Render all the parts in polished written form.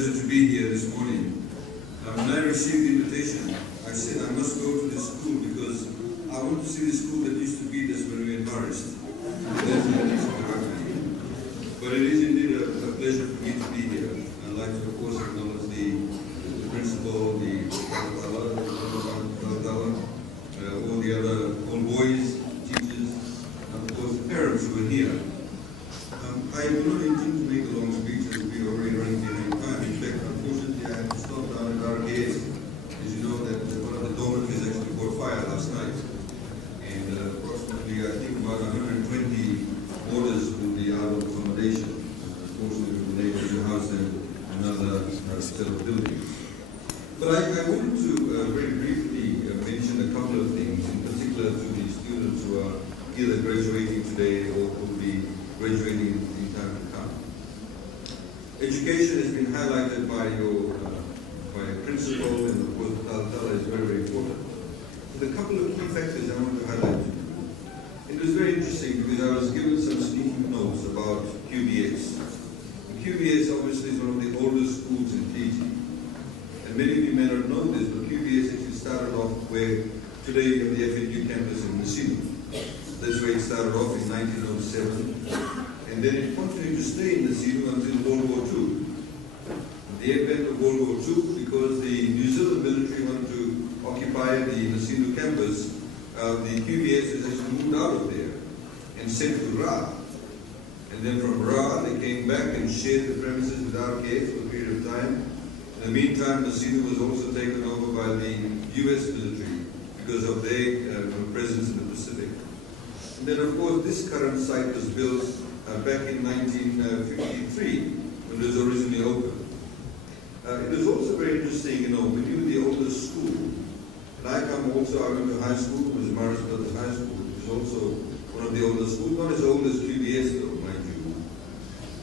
pleasure to be here this morning. When I received the invitation, I said I must go to this school because I want to see the school that used to beat us when we were embarrassed. But it is indeed a pleasure for me to be here. I'd like to, of course, acknowledge the principal, the all the other old boys, teachers, and of course the parents who are here. I do not intend to make a long speech as we are already running behind time. In fact, unfortunately, I have to stop down at our gate. As you know, that one of the dormitories actually caught fire last night. And approximately, I think about 120 boarders will be out of accommodation. Unfortunately, with the neighborhood house and another set of buildings. But I wanted to very briefly mention a couple of things, in particular to the students who are either graduating today or will be graduating in time to come. Education has been highlighted by your principal, and of course Tala is very, very important. But a couple of key factors I want to highlight to you. It was very interesting because I was given some sneaking notes about QBS. QBS obviously is one of the oldest schools in Fiji. And many of you may not know this, but QBS actually started off where today you have the FNU campus in Masino. That's where it started off in 1907. And then it continued to stay in Masino until World War II. The advent of World War II, because the New Zealand military wanted to occupy the Masino campus, the QBS was actually moved out of there and sent to Ra. And then from Ra, they came back and shared the premises with RKF for a period of time. In the meantime, Masino was also taken over by the US military because of their presence in the Pacific. And then, of course, this current site was built back in 1953 when it was originally opened. It was also very interesting, you know, when you were the oldest school, and I went to high school, it was Marist Brothers High School, which is also one of the oldest schools, not as old as QBS though, mind you.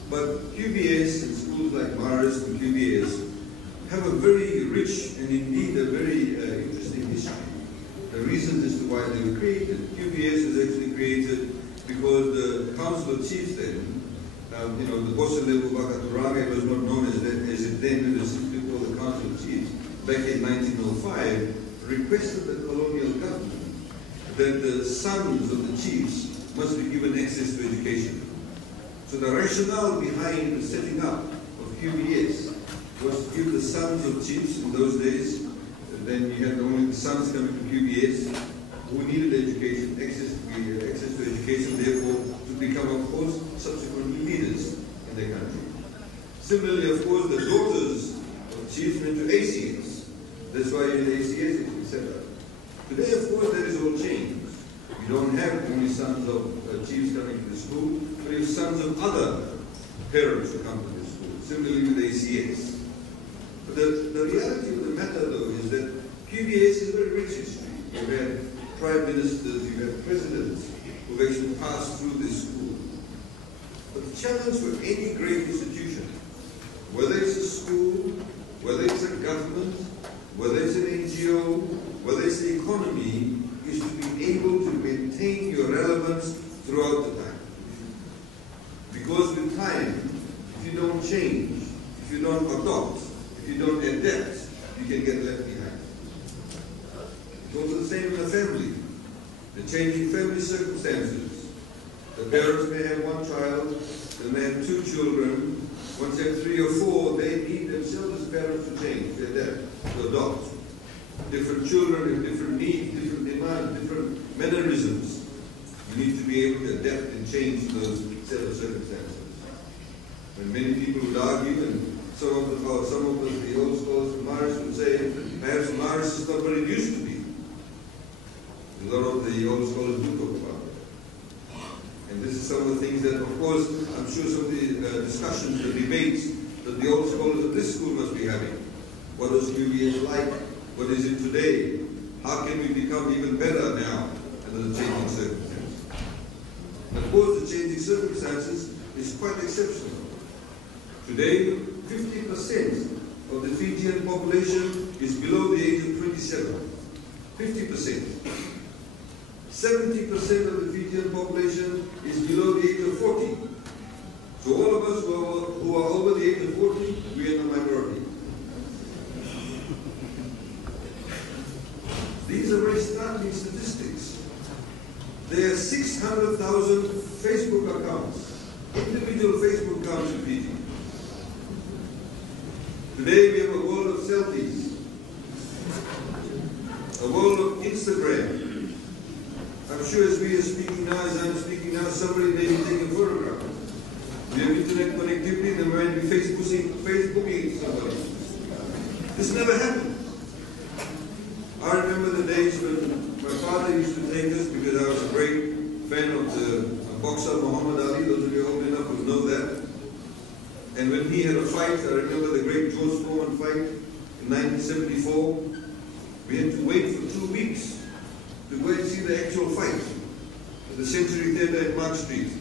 But QBS and schools like Marist and QBS have a very rich and indeed a very interesting history. The reasons as to why they were created. QBS was actually created because the Council of Chiefs then, the Bosa Levu Whakatūrangi was not known as it then, it was simply called the Council of Chiefs, back in 1905, requested the colonial government that the sons of the chiefs must be given access to education. So the rationale behind the setting up of QBS was to give the sons of chiefs in those days, then you had only the sons coming to QBS who needed education, access to education, therefore to become, of course, subsequently leaders in their country. Similarly, of course, the daughters of chiefs went to ACS. That's why in ACS it was set up. Today, of course, that is all changed. You don't have only sons of chiefs coming to the school, but you have sons of other parents who come to the school. Similarly with ACS. But the reality of the matter, though, is that QBS is a very rich history. You've had prime ministers, you've had presidents who've actually passed through this school. But the challenge for any great institution, whether it's a school, whether it's a government, whether it's an NGO, whether it's the economy, is to be able to maintain your relevance throughout the time. Because with time, if you don't change, if you don't adopt, if you don't adapt, you can get left behind. It's also the same in a family. The changing family circumstances. The parents may have one child, they may have two children. Once they have 3 or 4, they need themselves as parents to change, to adapt, to adopt. Different children have different needs, different demands, different mannerisms. You need to be able to adapt and change to those set of circumstances. When many people would argue, and some of the old scholars from Marist would say, perhaps Marist is not what it used to be. A lot of the old scholars do talk about that. And this is some of the things that, of course, I'm sure some of the discussions, the debates that the old scholars of this school must be having. What was QBS like? What is it today? How can we become even better now under the changing circumstances? And of course, the changing circumstances is quite exceptional. Today, 50% of the Fijian population is below the age of 27. 50%. 70% of the Fijian population is below the age of 40. So all of us who are over the age of 40, we are in the minority. 600,000 Facebook accounts, individual Facebook accounts in Fiji. Today we have a world of selfies, a world of Instagram. I'm sure as we are speaking now, as I'm speaking now, somebody may be taking a photograph. We have internet connectivity, then we might be Facebooking somebody. This never happened. I remember the days when my father used to take us, because I was a great fan of the boxer Muhammad Ali. Those of you old enough will know that. And when he had a fight, I remember the great George Foreman fight in 1974. We had to wait for 2 weeks to go and see the actual fight at the Century Theatre in Mark Street.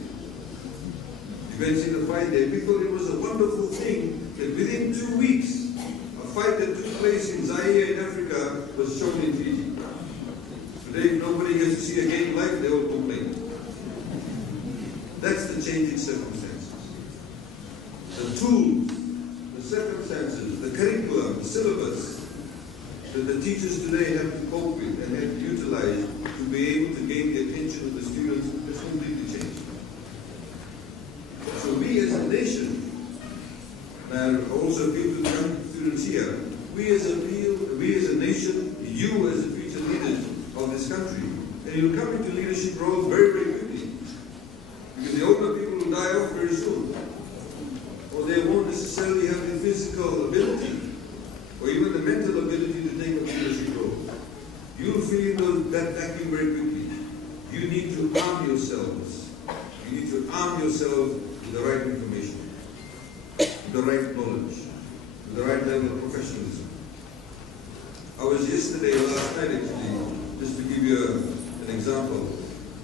You go and see the fight there. We thought it was a wonderful thing that within 2 weeks, a fight that took place in Zaire in Africa was shown in Fiji. Today, if nobody gets to see a game live, they all complain. That's the changing circumstances. The tools, the circumstances, the curriculum, the syllabus that the teachers today have to cope with and have to utilize to be able to gain the attention of the students has completely changed. So we as a nation, and I also appeal to the young students here, we as a nation, you as the future leaders of this country, and you'll come into leadership roles very, very quickly. Because the older people will die off very soon. Or they won't necessarily have the physical ability, or even the mental ability to take a leadership role. You'll fill in that vacuum very quickly. You need to arm yourselves. You need to arm yourselves with the right information, with the right knowledge, with the right level of professionalism. I was last night actually, just to give you an example,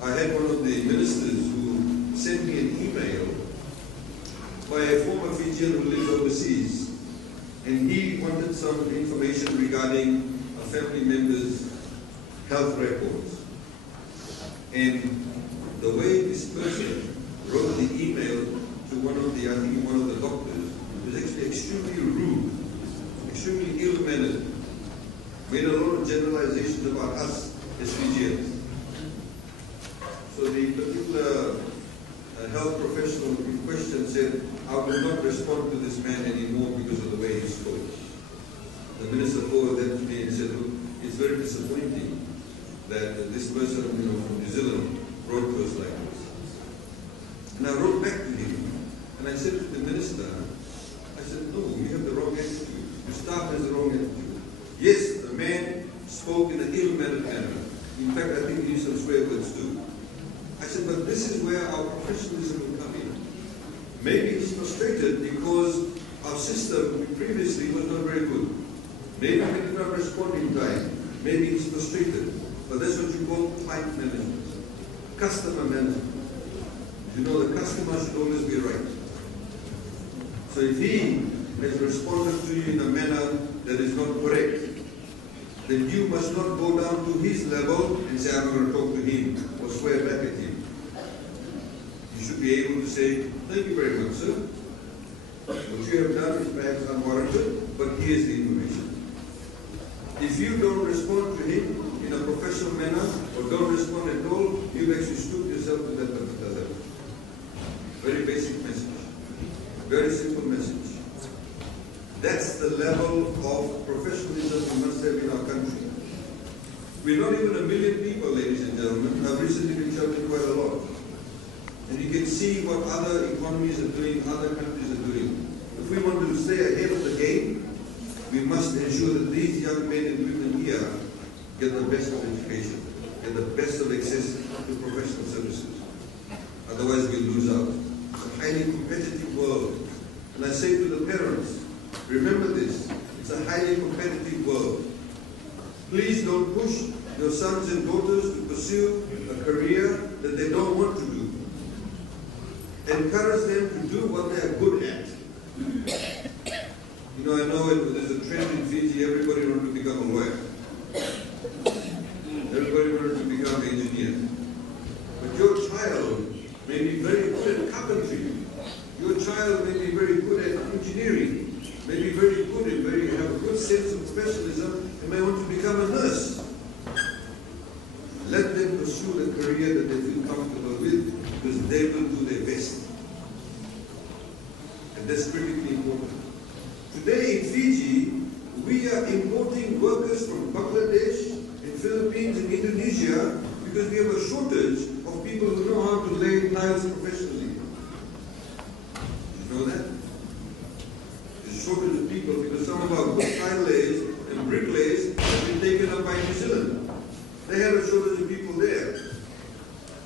I had one of the ministers who sent me an email by a former Fijian who lives overseas, and he wanted some information regarding a family member's health records. And the way this person wrote the email to one of the doctors was actually extremely rude, extremely ill-mannered, made a lot of generalizations about us as Fijians. So the particular health professional in question said, I will not respond to this man anymore because of the way he spoke. The minister forwarded that to me and said, look, it's very disappointing that this person from New Zealand wrote to us like this. And I wrote back to him and I said to the minister, I said, no, you have the wrong attitude. Your staff has the wrong attitude. Yes, the man spoke in an ill-mannered manner. In fact, I think he used some swear words too. I said, but this is where our professionalism will come in. Maybe he's frustrated because our system previously was not very good. Maybe we did not respond in time. Maybe he's frustrated. But that's what you call client management. Customer management. You know, the customer should always be right. So if he has responded to you in a manner that is not correct, then you must not go down to his level and say, I'm going to talk to him or swear back at him. You should be able to say, thank you very much, sir. What you have done is perhaps unwarranted, but here's the information. If you don't respond to him in a professional manner or don't respond at all, you've actually stooped yourself to that particular level. Very basic message. Very simple message. That's the level of professionalism we must have in our country. We're not even 1 million people, ladies and gentlemen. I've recently been traveling quite a lot. And you can see what other economies are doing, other countries are doing. If we want to stay ahead of the game, we must ensure that these young men and women here get the best of education, get the best of access to professional services. Otherwise we lose out. It's a highly competitive world. And I say to the parents, remember this, it's a highly competitive world. Please don't push your sons and daughters to pursue a career that they don't want to do. Encourage them to do what they are good at. You know, I know there's a trend in Fiji, everybody wants to become a lawyer. Everybody wants to become an engineer. But your child may be very good at carpentry. Your child may be very good at engineering, may be very good and have a good sense of specialism, and may want to become a nurse. Let them pursue the career that they feel comfortable importing workers from Bangladesh and Philippines and Indonesia because we have a shortage of people who know how to lay tiles professionally. You know that? There's a shortage of people because some of our good tile layers and bricklayers have been taken up by New Zealand. They have a shortage of people there.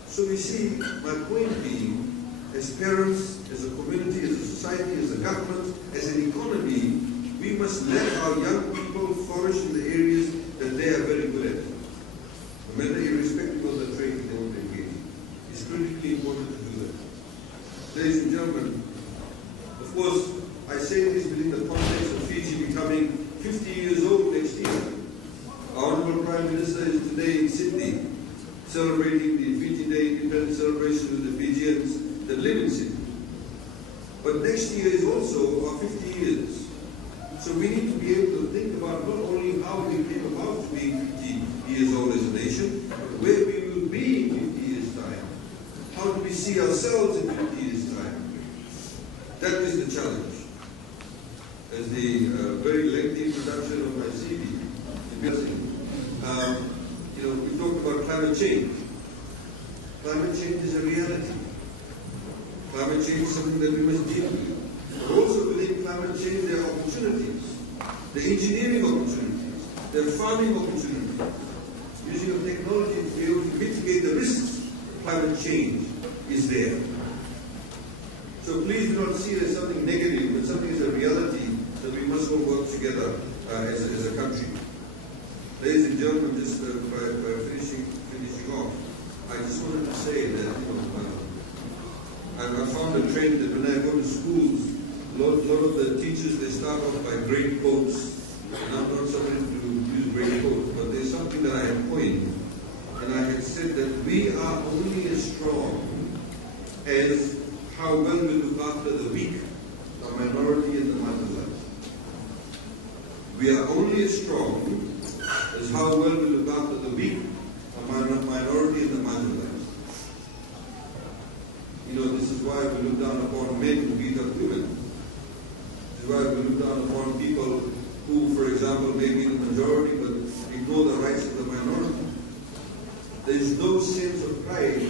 So we see, my point being, as parents, as a community, as a society, as a government, as an economy, we must let our young people flourish in the areas that they are very good at. No matter irrespective of the trade they want to engage in. It's critically important to do that. Ladies and gentlemen, of course, I say this within the context of Fiji becoming 50 years old next year. Our Honourable Prime Minister is today in Sydney, celebrating the Fiji Day Independence celebration with the Fijians that live in Sydney. But next year is also our 50 years. So we need to be able to think about not only how we came about being 50 years old as a nation, but where we will be in 50 years' time. How do we see ourselves in 50 years' time? That is the challenge. As the very lengthy introduction of my CV, we talked about climate change. Climate change is a reality. Climate change is something that we must deal with. But also within climate change there are opportunities. The engineering opportunities, the farming opportunities, using of technology to be able to mitigate the risks of climate change is there. So please do not see it as something negative, but something is a reality that we must all work together as a country. Ladies and gentlemen, just by finishing off, I just wanted to say that I found a trend that when I go to schools, a lot of the teachers, they start off by great quotes. And I'm not somebody to use great quotes, but there's something that I had coined. And I had said that we are only as strong as how well we look after the weak, the minority and the marginalized. We are only as strong as how well we look after the weak, the minority and the marginalized. This is why we look down upon men who beat up women. This is why we look down upon people who, for example, may be the majority but ignore the rights of the minority. There is no sense of pride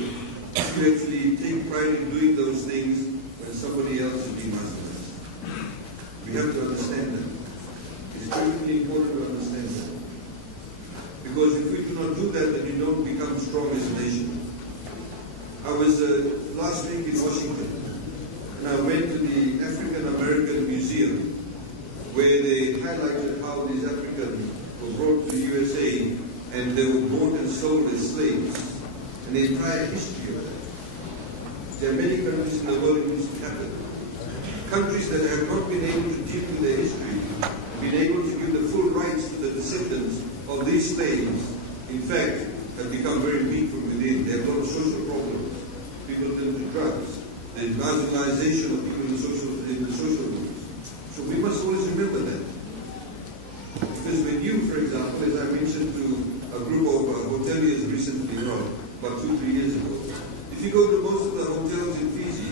if you actually take pride in doing those things when somebody else is being marginalized. We have to understand that. It's critically important to understand that. Because if we do not do that, then we don't become strong as a nation. I was last week in Washington, and I went to the African American Museum, where they highlighted how these Africans were brought to the USA, and they were bought and sold as slaves, and the entire history of that. There are many countries in the world in which it happened. Countries that have not been able to deal with their history, been able to give the full rights to the descendants of these slaves, in fact, have become very weak from within. They have a lot of social problems. People turn to drugs. There's marginalization of people in the social groups. So we must always remember that. Because when you, for example, as I mentioned to a group of hoteliers recently, about 2-3 years ago, if you go to most of the hotels in Fiji,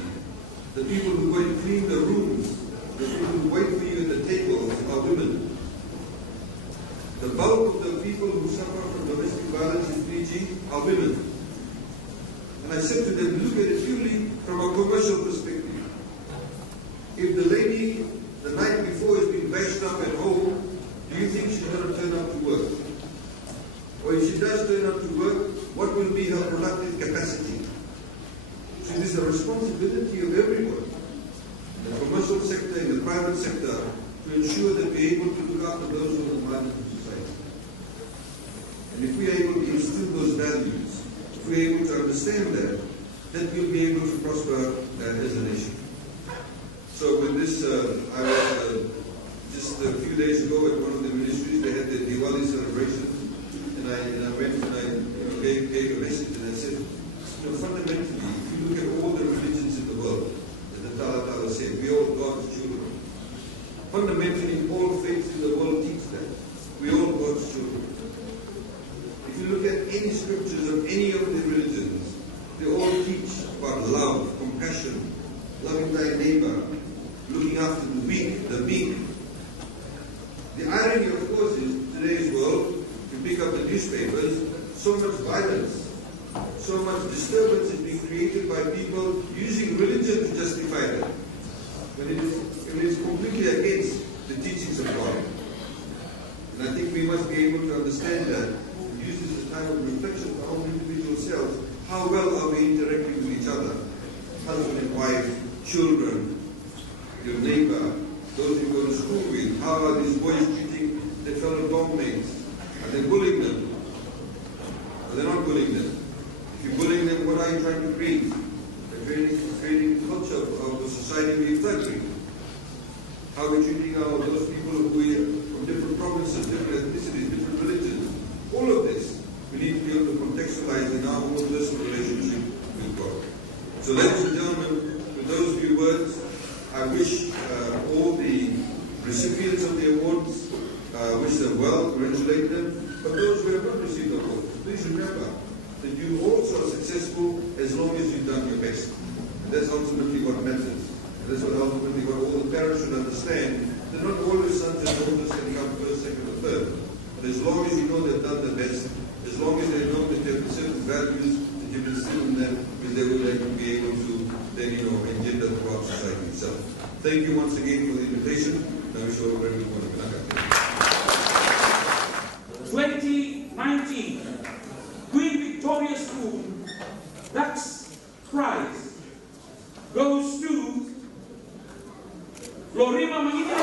the people who go and clean the rooms, the people who wait for you at the tables are women. The bulk of the people who suffer from domestic violence in Fiji are women. And I said to them, look at it purely from a commercial perspective. If the lady the night before has been bashed up at home, do you think she's going to turn up to work? Or if she does turn up to work, what will be her productive capacity? So it is a responsibility of everyone, the commercial sector and the private sector, to ensure that we're able to look after those who are the margins of society. And if we are able to instill those values, if we're able to understand that, then we'll be able to prosper as a nation. So with this, I was just a few days ago at one of the ministries, they had the Diwali celebration, and I went and I gave a message, and I said, fundamentally, if you look at all the religions in the world, as the Tala said, we are all God's children. Fundamentally, all faiths in the world teach that. We are all God's children. If you look at any scriptures of any of the religions, they all teach about love, compassion, loving thy neighbor, looking after the weak, the meek. The irony, of course, worse is today's world, you pick up the newspapers, so much violence, so much disturbance is being created by people using religion to justify that. When it is completely against the teachings of God. And I think we must be able to understand that, and use this as a time of reflection for our own individual selves. How well are we interacting with each other? Husband and wife, children, your neighbor, those you go to school with. How are these boys treating their fellow dorm mates? Are they bullying them? Are they not bullying them? If you're bullying them, what are you trying to create? Creating a culture of a society where you're thuggery. How are we treating those people who are from different provinces, different ethnicities, different religions? All of this, we need to be able to contextualize in our own personal relationship with God. So ladies and gentlemen, with those few words, I wish all the recipients of the awards, wish them well, congratulate them. But those who have not received the awards, please remember that you also are successful as long as you've done your best. And that's ultimately what matters. And that's what ultimately what all the parents should understand, that not all your sons and daughters can come first, second, or third. But as long as you know they've done their best, as long as they know that they have certain values that you've instilled in them, because they will then be able to then, engender throughout society itself. Thank you once again for the invitation. I wish you all a very good morning. 2019 Queen Victoria School Dux Prize goes to Lorima Mangiti.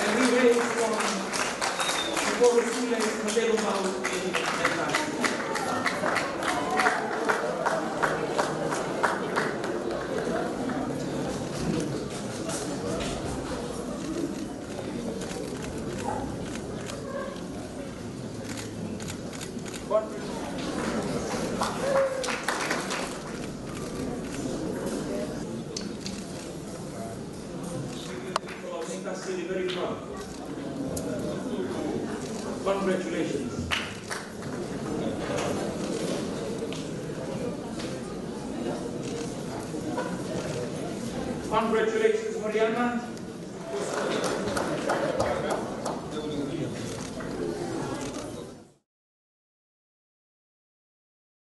And we raise from Sapporo Students Mateo Mau in Nepal. Very proud. Congratulations. Congratulations, Mariana.